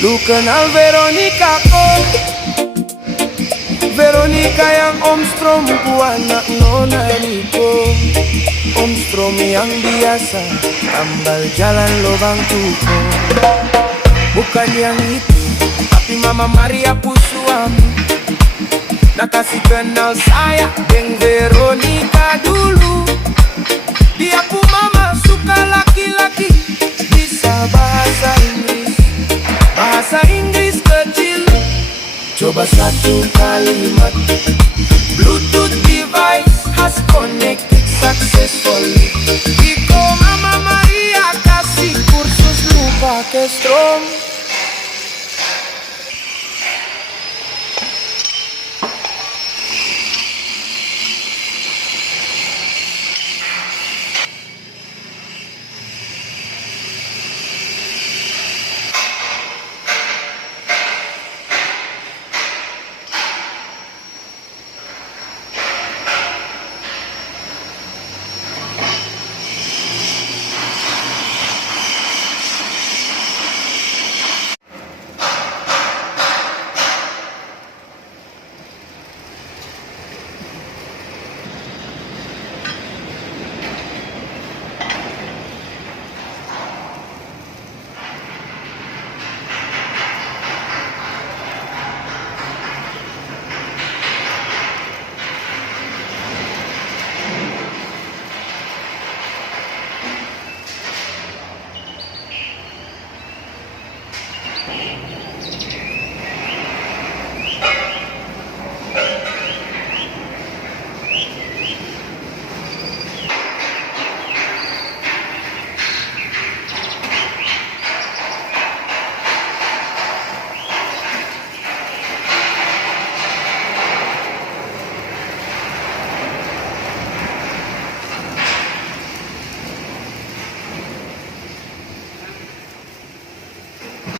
Lu kenal Veronica kok? Veronica yang Om Strom ku anak Nona Niko. Om Strom yang biasa tambal jalan lubang tuko. Bukan yang itu, tapi Mama Maria pu suami. Nak kasih kenal saya dengan Veronica dulu. Dia pu mama suka laki-laki bisa bahasa Inggris. Bahasa Inggris kecil. Coba satu kalimat. Bluetooth device has connected successfully. Iko Mama Maria kasih kursus lu pakai Strom.